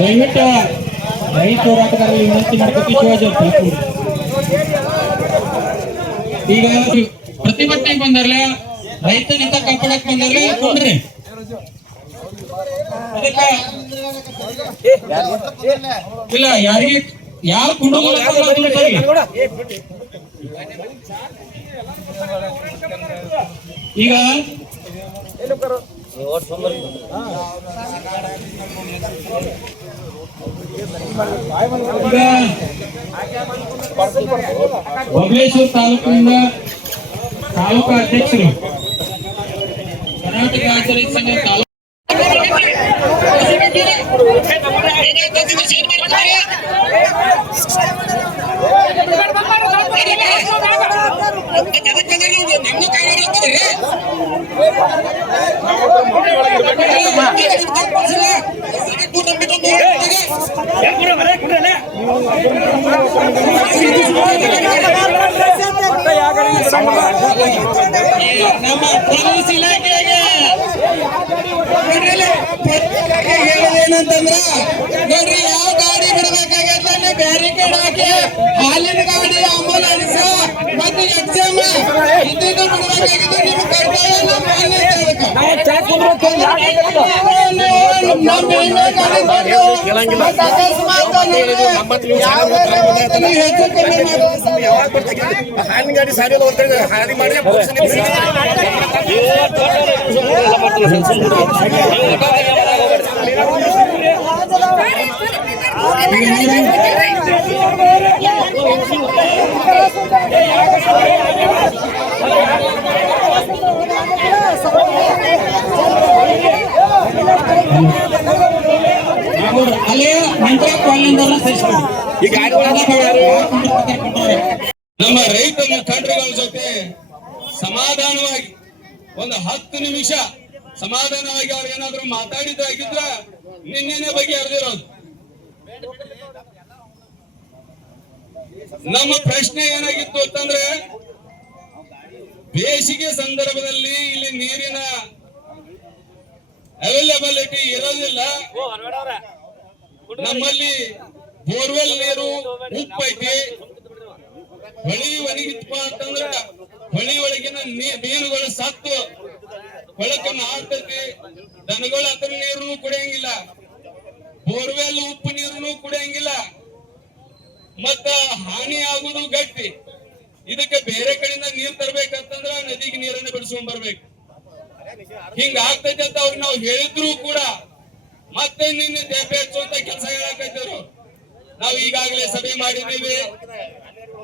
ದಯವಿಟ್ಟು ರೈತ ಹೋರಾಟಗಾರರಲ್ಲಿ ವಿನಂತಿ ಮಾಡ್ಕೊತೀವಿ ಶಿವಾಜಿ ಅವರು. ಈಗ ಪ್ರತಿಭಟನೆಗೆ ಬಂದಾರಲ್ಲ, ರೈತನ ಹಿತ ಕಾಪಾಡಕ್ ಬಂದಾರಲ್ಲ, ಕೊಂಡ್ರಿ ಇಲ್ಲ ಯಾರಿಗೆ ಯಾವ ಕುಟುಂಬ ಈಗ ಬಬಲೇಶ್ವರ ತಾಲೂಕಿನಿಂದ ತಾಲೂಕು ಅಧ್ಯಕ್ಷರು ಕರ್ನಾಟಕ ರಾಜ್ಯ ರೈತ ಸಂಘ ತಾಲೂಕು ನಮ್ಮ ಪೊಲೀಸ್ ಇಲಾಖೆಗೆ ಹೇಳೋದೇನಂತಂದ್ರ ನೋಡ್ರಿ, ಯಾವ ಗಾಡಿ ಬಿಡಬೇಕಾಗತ್ತೆ ಬ್ಯಾರಿಕೇಡ್ ಹಾಕಿ ಹಾಲಿನ ಗಾಡಿ, ಆಂಬುಲೆನ್ಸ್ ಮತ್ತು ಎಕ್ಸಾಮ್ ಇದನ್ನು ಬಿಡಬೇಕಾಗಿದ್ದು ನಿಮ್ಮ ಕರ್ತವ್ಯ. ಹಾಲಿನ ಗಾಡಿ ಸಾರಿ ಹಾಲಿ ಮಾಡಿ ನಮ್ಮ ರೈತ ಮುಖಂಡರುಗಳ ಜೊತೆ ಸಮಾಧಾನವಾಗಿ ಒಂದು 10 ನಿಮಿಷ ಸಮಾಧಾನವಾಗಿ ಅವ್ರು ಏನಾದ್ರು ಮಾತಾಡಿದ್ದಾಗಿದ್ರ ನಿನ್ನೆನೆ ಬಗೆಹರಿದಿರೋದು. ನಮ್ಮ ಪ್ರಶ್ನೆ ಏನಾಗಿತ್ತು ಅಂತಂದ್ರೆ, ಬೇಸಿಗೆ ಸಂದರ್ಭದಲ್ಲಿ ಇಲ್ಲಿ ನೀರಿನ ಅವೈಲಬಿಲಿಟಿ ಇರೋದಿಲ್ಲ. ನಮ್ಮಲ್ಲಿ ಬೋರ್ವೆಲ್ ನೀರು ಉಪ್ಪೈತಿ. ಹೊಳಿ ಒಣಗಿತ್ಪ ಅಂತಂದ್ರ ಹೊಳಿ ಒಳಗಿನ ಮೀನುಗಳು ಸತ್ತು ಹೊಳಕನ್ನ ಆಡ್ತೈತಿ. ದನಗಳು ಅದ್ರ ನೀರನ್ನು ಕುಡಿಯಂಗಿಲ್ಲ, ಬೋರ್ವೆಲ್ ಉಪ್ಪು ನೀರನ್ನು ಕುಡಿಯಂಗಿಲ್ಲ. ಮತ್ತ ಹಾನಿ ಆಗುದು ಗಟ್ಟಿ. ಇದಕ್ಕೆ ಬೇರೆ ಕಡೆಯಿಂದ ನೀರ್ ತರ್ಬೇಕಂತಂದ್ರ ನದಿಗೆ ನೀರನ್ನು ಬಿಡಿಸ್ಕೊಂಡ್ ಬರ್ಬೇಕು. ಹಿಂಗ ಆಗ್ತೈತೆ ಅಂತ ಅವ್ರಿಗೆ ನಾವು ಹೇಳಿದ್ರು ಕೂಡ ಮತ್ತೆ ನಿನ್ನೆ ದೇಪೆ ಹಚ್ಚುವಂತ ಕೆಲಸ ಹೇಳಾಕೈತರು. ನಾವು ಈಗಾಗಲೇ ಸಭೆ ಮಾಡಿದ್ದೀವಿ.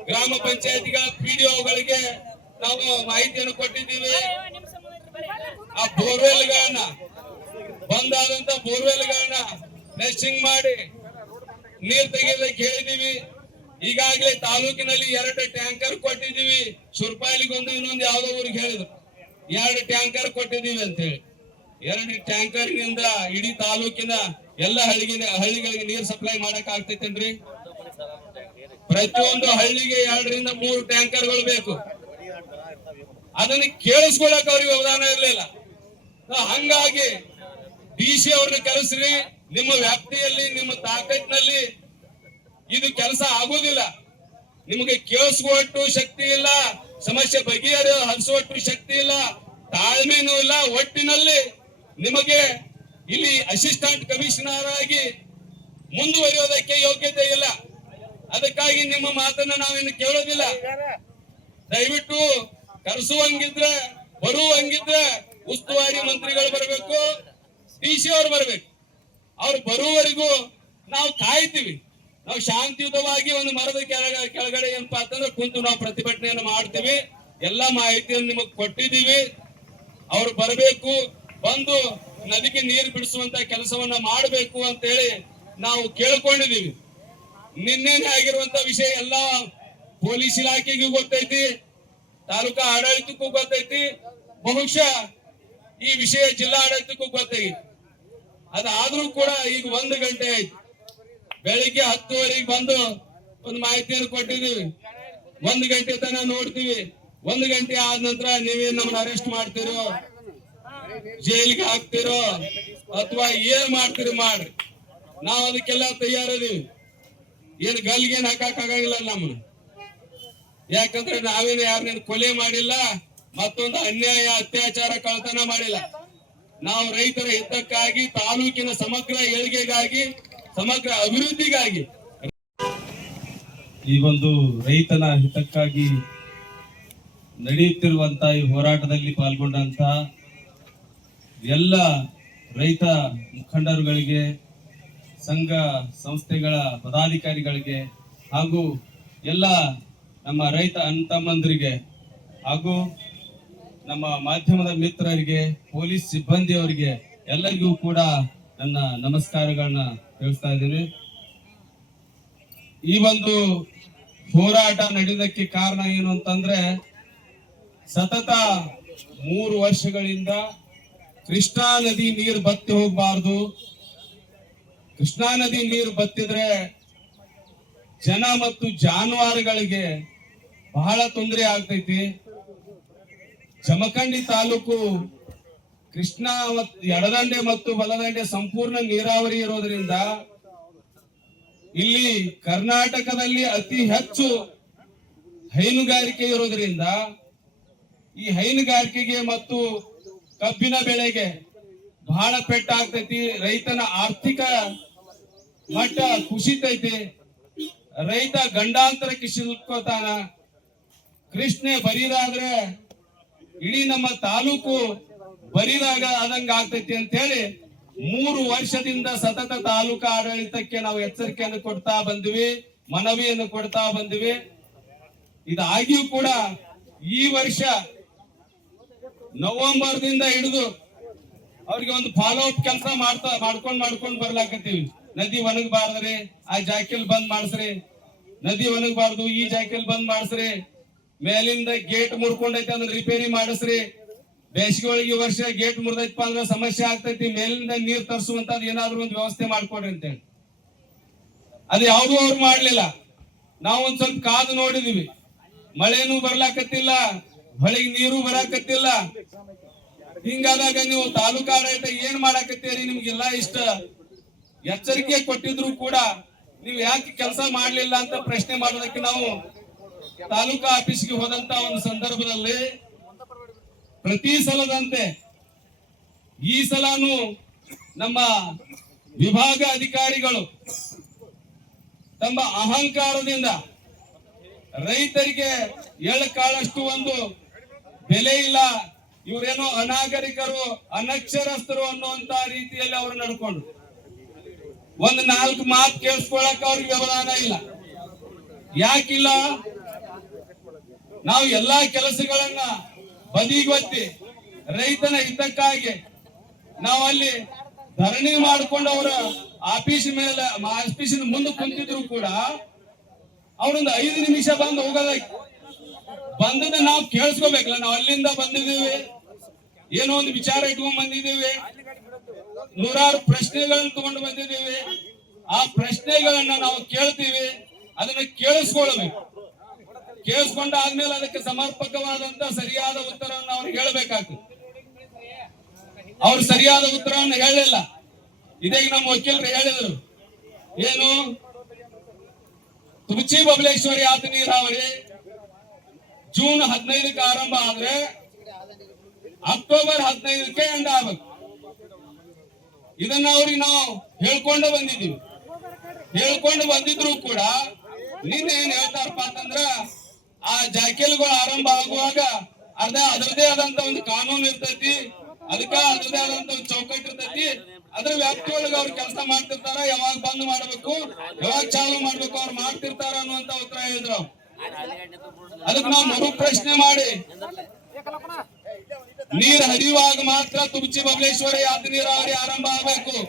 ಗ್ರಾಮ ಪಂಚಾಯತಿಗ PDOಗಳಿಗೆ ನಾವು ಮಾಹಿತಿಯನ್ನು ಕೊಟ್ಟಿದ್ದೀವಿ. ಆ ಬೋರ್ವೆಲ್ಗಳನ್ನ ಬಂದಾದಂತ ಬೋರ್ವೆಲ್ಗಳನ್ನ ನೆಸ್ಟಿಂಗ್ ಮಾಡಿ ನೀರ್ ತೆಗೆಯಲಿಕ್ಕೆ ಹೇಳಿದೀವಿ. ಈಗಾಗಲೇ ತಾಲೂಕಿನಲ್ಲಿ 2 ಟ್ಯಾಂಕರ್ ಕೊಟ್ಟಿದ್ದೀವಿ. ಸುರ್ಪಾಯಿಲಿಗೊಂದು, ಇನ್ನೊಂದು ಯಾವ್ದೋ ಊರಿಗೆ ಹೇಳಿದ್ರು 2 ಟ್ಯಾಂಕರ್ ಕೊಟ್ಟಿದ್ದೀವಿ ಅಂತ ಹೇಳಿ. 2 ಟ್ಯಾಂಕರ್ ನಿಂದ ಇಡೀ ತಾಲೂಕಿನ ಎಲ್ಲ ಹಳ್ಳಿಗಳಿಗೆ ನೀರ್ ಸಪ್ಲೈ ಮಾಡಕ್ ಆಗ್ತೈತೇನ್ರಿ? ಪ್ರತಿಯೊಂದು ಹಳ್ಳಿಗೆ 2 ರಿಂದ 3 ಟ್ಯಾಂಕರ್ಗಳು ಬೇಕು. ಅದನ್ನ ಕೇಳಿಸ್ಕೊಳಕ್ ಅವ್ರಿಗೆ ಅವಧಾನ ಇರ್ಲಿಲ್ಲ. ಹಂಗಾಗಿ DC ಅವ್ರನ್ನ ಕರೆಸ್ರಿ. ನಿಮ್ಮ ವ್ಯಾಪ್ತಿಯಲ್ಲಿ, ನಿಮ್ಮ ತಾಕತ್ನಲ್ಲಿ ಇದು ಕೆಲಸ ಆಗುದಿಲ್ಲ. ನಿಮಗೆ ಕೇಳಿಸುವಷ್ಟು ಶಕ್ತಿ ಇಲ್ಲ, ಸಮಸ್ಯೆ ಹರಿಸುವಷ್ಟು ಶಕ್ತಿ ಇಲ್ಲ, ತಾಳ್ಮೆನೂ ಇಲ್ಲ. ಒಟ್ಟಿನಲ್ಲಿ ನಿಮಗೆ ಇಲ್ಲಿ ಅಸಿಸ್ಟೆಂಟ್ ಕಮಿಷನರ್ ಆಗಿ ಮುಂದುವರಿಯೋದಕ್ಕೆ ಯೋಗ್ಯತೆ ಇಲ್ಲ. ಅದಕ್ಕಾಗಿ ನಿಮ್ಮ ಮಾತನ್ನ ನಾವಿನ್ನು ಕೇಳೋದಿಲ್ಲ. ದಯವಿಟ್ಟು ಕರೆಸುವಂಗಿದ್ರೆ, ಬರುವಂಗಿದ್ರೆ ಉಸ್ತುವಾರಿ ಮಂತ್ರಿಗಳು ಬರಬೇಕು, DC ಅವ್ರು ಬರ್ಬೇಕು. ಅವ್ರು ಬರುವವರೆಗೂ ನಾವು ಕಾಯ್ತೀವಿ. ನಾವು ಶಾಂತಿಯುತವಾಗಿ ಒಂದು ಮರದ ಕೆಳಗಡೆ ಏನಪ್ಪಾ ಅಂತಂದ್ರೆ ಕುಂತು ನಾವು ಪ್ರತಿಭಟನೆಯನ್ನು ಮಾಡ್ತೀವಿ. ಎಲ್ಲಾ ಮಾಹಿತಿಯನ್ನು ನಿಮಗೆ ಕೊಟ್ಟಿದ್ದೀವಿ. ಅವ್ರು ಬರಬೇಕು. ಬಂದು ನದಿಗೆ ನೀರು ಬಿಡಿಸುವಂತ ಕೆಲಸವನ್ನ ಮಾಡಬೇಕು ಅಂತ ಹೇಳಿ ನಾವು ಕೇಳ್ಕೊಂಡಿದೀವಿ. ನಿನ್ನೆನೆ ಆಗಿರುವಂತ ವಿಷಯ ಎಲ್ಲ ಪೊಲೀಸ್ ಇಲಾಖೆಗೂ ಗೊತ್ತೈತಿ, ತಾಲೂಕಾ ಆಡಳಿತಕ್ಕೂ ಗೊತ್ತೈತಿ, ಬಹುಶಃ ಈ ವಿಷಯ ಜಿಲ್ಲಾ ಆಡಳಿತಕ್ಕೂ ಗೊತ್ತೈತಿ. ಅದಾದ್ರೂ ಕೂಡ ಈಗ 1 ಗಂಟೆ ಆಯ್ತು. ಬೆಳಿಗ್ಗೆ 10:30 ಬಂದು ಒಂದು ಮಾಹಿತಿಯನ್ನು ಕೊಟ್ಟಿದ್ದೀವಿ. 1 ಗಂಟೆ ತನಕ ನೋಡ್ತೀವಿ. 1 ಗಂಟೆ ಆದ ನಂತರ ನೀವೇನ್ ನಮ್ಮನ್ನ ಅರೆಸ್ಟ್ ಮಾಡ್ತೀರೋ, ಜೈಲಿಗೆ ಹಾಕ್ತಿರೋ ಅಥವಾ ಏನ್ ಮಾಡ್ತೀರಿ ಮಾಡ್ರಿ, ನಾವ್ ಅದಕ್ಕೆಲ್ಲ ತಯಾರದೀವಿ. ಏನ್ ಗಲ್ಗೇನ್ ಹಾಕಕ್ಕಾಗಂಗಿಲ್ಲ ನಮ್ಮನ್ನ. ಯಾಕಂದ್ರೆ ನಾವೇನು ಯಾರನ್ನ ಕೊಲೆ ಮಾಡಿಲ್ಲ, ಮತ್ತೊಂದು ಅನ್ಯಾಯ ಅತ್ಯಾಚಾರ ಕಳ್ತನ ಮಾಡಿಲ್ಲ. ನಾವು ರೈತರ ಹಿತಕ್ಕಾಗಿ, ತಾಲೂಕಿನ ಸಮಗ್ರ ಏಳಿಗೆಗಾಗಿ, ಸಮಗ್ರ ಅಭಿವೃದ್ಧಿಗಾಗಿ, ಈ ಒಂದು ರೈತನ ಹಿತಕ್ಕಾಗಿ ನಡೆಯುತ್ತಿರುವಂತ ಈ ಹೋರಾಟದಲ್ಲಿ ಪಾಲ್ಗೊಂಡಂತ ಎಲ್ಲ ರೈತ ಮುಖಂಡರುಗಳಿಗೆ, ಸಂಘ ಸಂಸ್ಥೆಗಳ ಪದಾಧಿಕಾರಿಗಳಿಗೆ ಹಾಗೂ ಎಲ್ಲ ನಮ್ಮ ರೈತ ಅಣ್ಣತಮ್ಮಂದರಿಗೆ ಹಾಗೂ ನಮ್ಮ ಮಾಧ್ಯಮದ ಮಿತ್ರರಿಗೆ, ಪೊಲೀಸ್ ಸಿಬ್ಬಂದಿಯವರಿಗೆ ಎಲ್ಲರಿಗೂ ಕೂಡ ನನ್ನ ನಮಸ್ಕಾರಗಳನ್ನ ತಿಳಿಸ್ತಾ ಇದ್ದೀನಿ. ಈ ಒಂದು ಹೋರಾಟ ನಡೆಯೋದಕ್ಕೆ ಕಾರಣ ಏನು ಅಂತಂದ್ರೆ, ಸತತ 3 ವರ್ಷಗಳಿಂದ ಕೃಷ್ಣಾ ನದಿ ನೀರು ಬತ್ತಿ ಹೋಗಬಾರ್ದು. ಕೃಷ್ಣಾ ನದಿ ನೀರು ಬತ್ತಿದ್ರೆ ಜನ ಮತ್ತು ಜಾನುವಾರುಗಳಿಗೆ ಬಹಳ ತೊಂದರೆ ಆಗ್ತೈತಿ. ಜಮಖಂಡಿ ತಾಲೂಕು ಕೃಷ್ಣಾ ಎಡದಂಡೆ ಮತ್ತು ಬಲದಂಡೆ ಸಂಪೂರ್ಣ ನೀರಾವರಿ ಇರೋದ್ರಿಂದ ಇಲ್ಲಿ ಕರ್ನಾಟಕದಲ್ಲಿ ಅತಿ ಹೆಚ್ಚು ಹೈನುಗಾರಿಕೆ ಇರೋದ್ರಿಂದ ಈ ಹೈನುಗಾರಿಕೆಗೆ ಮತ್ತು ಕಬ್ಬಿನ ಬೆಳೆಗೆ ಬಹಳ ಪೆಟ್ಟಾಗ್ತೈತಿ. ರೈತನ ಆರ್ಥಿಕ ಮಟ್ಟ ಕುಸಿತೈತಿ. ರೈತ ಗಂಡಾಂತರಕ್ಕೆ ಸಿಲುಕೋತಾನ. ಕೃಷ್ಣೆ ಬರಿದಾದ್ರೆ ಇಡೀ ನಮ್ಮ ತಾಲೂಕು ಬರಿದಾಗ ಆದಂಗ ಆಗ್ತೈತಿ ಅಂತ ಹೇಳಿ 3 ವರ್ಷದಿಂದ ಸತತ ತಾಲೂಕಾ ಆಡಳಿತಕ್ಕೆ ನಾವು ಎಚ್ಚರಿಕೆಯನ್ನು ಕೊಡ್ತಾ ಬಂದಿವಿ, ಮನವಿಯನ್ನು ಕೊಡ್ತಾ ಬಂದಿವಿ. ಇದಾಗಿಯೂ ಕೂಡ ಈ ವರ್ಷ ನವೆಂಬರ್ದಿಂದ ಹಿಡಿದು ಅವ್ರಿಗೆ ಒಂದು ಫಾಲೋ ಅಪ್ ಕೆಲಸ ಮಾಡ್ಕೊಂಡ್ ಬರ್ಲಾಕತ್ತೀವಿ. ನದಿ ಒಣಗಬಾರ್ದ್ರಿ, ಆ ಜಾಕಿಲ್ ಬಂದ್ ಮಾಡಿಸ್ರಿ, ನದಿ ಒಣಗಬಾರ್ದು, ಈ ಜಾಕಿಲ್ ಬಂದ್ ಮಾಡಿಸ್ರಿ, ಮೇಲಿಂದ ಗೇಟ್ ಮುರ್ಕೊಂಡೈತೆ ಅಂದ್ರೆ ರಿಪೇರಿ ಮಾಡಿಸ್ರಿ, ಬೇಸಿಗೆ ಒಳಗೆ ಈ ವರ್ಷ ಗೇಟ್ ಮುರಿದೈತಪ್ಪ ಅಂದ್ರೆ ಸಮಸ್ಯೆ ಆಗ್ತೈತಿ, ಮೇಲಿಂದ ನೀರ್ ತರಿಸುವಂತದ್ ಏನಾದ್ರು ಒಂದು ವ್ಯವಸ್ಥೆ ಮಾಡ್ಕೊಡ್ರಿ ಅಂತೇಳಿ. ಅದು ಯಾವ್ದು ಅವ್ರು ಮಾಡ್ಲಿಲ್ಲ. ನಾವು ಒಂದ್ ಸ್ವಲ್ಪ ಕಾದು ನೋಡಿದೀವಿ. ಮಳೆನೂ ಬರ್ಲಾಕತ್ತಿಲ್ಲ, ಹೊಳೆಗೆ ನೀರು ಬರಾಕತ್ತಿಲ್ಲ. ಹಿಂಗಾದಾಗ ನೀವು ತಾಲೂಕಾ ಆಡಳಿತ ಏನ್ ಮಾಡಾಕತ್ತೀರಿ? ನಿಮ್ಗೆಲ್ಲ ಇಷ್ಟ ಎಚ್ಚರಿಕೆ ಕೊಟ್ಟಿದ್ರು ಕೂಡ ನೀವು ಯಾಕೆ ಕೆಲಸ ಮಾಡ್ಲಿಲ್ಲ ಅಂತ ಪ್ರಶ್ನೆ ಮಾಡೋದಕ್ಕೆ ನಾವು ತಾಲೂಕಾ ಆಫೀಸ್ಗೆ ಹೋದಂತ ಒಂದು ಸಂದರ್ಭದಲ್ಲಿ ಪ್ರತಿ ಸಲದಂತೆ ಈ ಸಲಾನು ನಮ್ಮ ವಿಭಾಗ ಅಧಿಕಾರಿಗಳು ತಮ್ಮ ಅಹಂಕಾರದಿಂದ ರೈತರಿಗೆ ಎಳಕಾಳಷ್ಟು ಒಂದು ಬೆಲೆ ಇಲ್ಲ, ಇವರೇನೋ ಅನಾಗರಿಕರು, ಅನಕ್ಷರಸ್ಥರು ಅನ್ನುವಂತ ರೀತಿಯಲ್ಲಿ ಅವರು ನಡ್ಕೊಂಡು 4 ಮಾತು ಕೇಳಿಸ್ಕೊಳಕ್ ಅವ್ರಿಗೆ ವ್ಯವಧಾನ ಇಲ್ಲ. ಯಾಕಿಲ್ಲ? ನಾವು ಎಲ್ಲಾ ಕೆಲಸಗಳನ್ನ ಬದಿಗೊತ್ತಿ ರೈತನ ಹಿತಕ್ಕಾಗಿ ನಾವು ಅಲ್ಲಿ ಧರಣಿ ಮಾಡ್ಕೊಂಡು ಅವರ ಆಫೀಸಿನ ಮುಂದೆ ಕುಂತಿದ್ರು ಕೂಡ ಅವ್ರೊಂದು 5 ನಿಮಿಷ ಬಂದು ಬಂದದ ನಾವು ಕೇಳಿಸ್ಕೋಬೇಕಲ್ಲ. ನಾವು ಅಲ್ಲಿಂದ ಬಂದಿದ್ದೀವಿ, ಏನೋ ಒಂದು ವಿಚಾರ ಇಟ್ಕೊಂಡ್ ಬಂದಿದ್ದೀವಿ, 100 ಪ್ರಶ್ನೆಗಳನ್ನ ತಗೊಂಡು ಬಂದಿದ್ದೀವಿ. ಆ ಪ್ರಶ್ನೆಗಳನ್ನ ನಾವು ಕೇಳ್ತೀವಿ, ಅದನ್ನ ಕೇಳಿಸ್ಕೊಳ್ಬೇಕು. ಕೇಳಿಸ್ಕೊಂಡಾದ್ಮೇಲೆ ಅದಕ್ಕೆ ಸಮರ್ಪಕವಾದಂತ ಸರಿಯಾದ ಉತ್ತರವನ್ನು ಅವ್ರಿಗೆ ಹೇಳ್ಬೇಕಾಗ್ತದೆ. ಅವ್ರು ಸರಿಯಾದ ಉತ್ತರವನ್ನು ಹೇಳಿಲ್ಲ. ಇದೇಗ ನಮ್ಮ ವಕೀಲರು ಹೇಳಿದ್ರು, ಏನು ತುಮಚಿ ಬಬಲೇಶ್ವರಿ ಆತ ನೀರಾವರಿ ಜೂನ್ 15ಕ್ಕೆ ಆರಂಭ ಆದ್ರೆ ಅಕ್ಟೋಬರ್ 15ಕ್ಕೆ ಎಂಡ್ ಆಗ್ಬೇಕು. ಇದನ್ನ ಅವ್ರಿಗೆ ನಾವು ಹೇಳ್ಕೊಂಡು ಬಂದಿದ್ರು ಕೂಡ ನಿನ್ನೆ ಏನ್ ಹೇಳ್ತಾರಪ್ಪ ಅಂತಂದ್ರ ಆ ಜಾಕೇಲ್ಗಳು ಆರಂಭ ಆಗುವಾಗ ಅದರದೇ ಆದಂತ ಒಂದು ಕಾನೂನು ಇರ್ತೈತಿ, ಅದಕ್ಕ ಅದರದೇ ಆದಂತ ಒಂದು ಚೌಕಟ್ಟು ಇರ್ತೈತಿ. ಅದ್ರ ವ್ಯಾಪ್ತಿಯೊಳಗೆ ಅವ್ರು ಕೆಲಸ ಮಾಡ್ತಿರ್ತಾರ. ಯಾವಾಗ ಬಂದ್ ಮಾಡ್ಬೇಕು, ಯಾವಾಗ ಚಾಲು ಮಾಡ್ಬೇಕು ಅವ್ರು ಮಾಡ್ತಿರ್ತಾರ ಅನ್ನುವಂತ ಉತ್ತರ ಹೇಳಿದ್ರು. ಅದಕ್ಕೆ ನಾವು ಮರು ಪ್ರಶ್ನೆ ಮಾಡಿ ನೀರ್ ಹರಿಯುವಾಗ ಮಾತ್ರ ತುಬಚಿ ಬಬಲೇಶ್ವರ ಯಾತ್ರೆ ನೀರಾವರಿ ಆರಂಭ ಆಗಬೇಕು.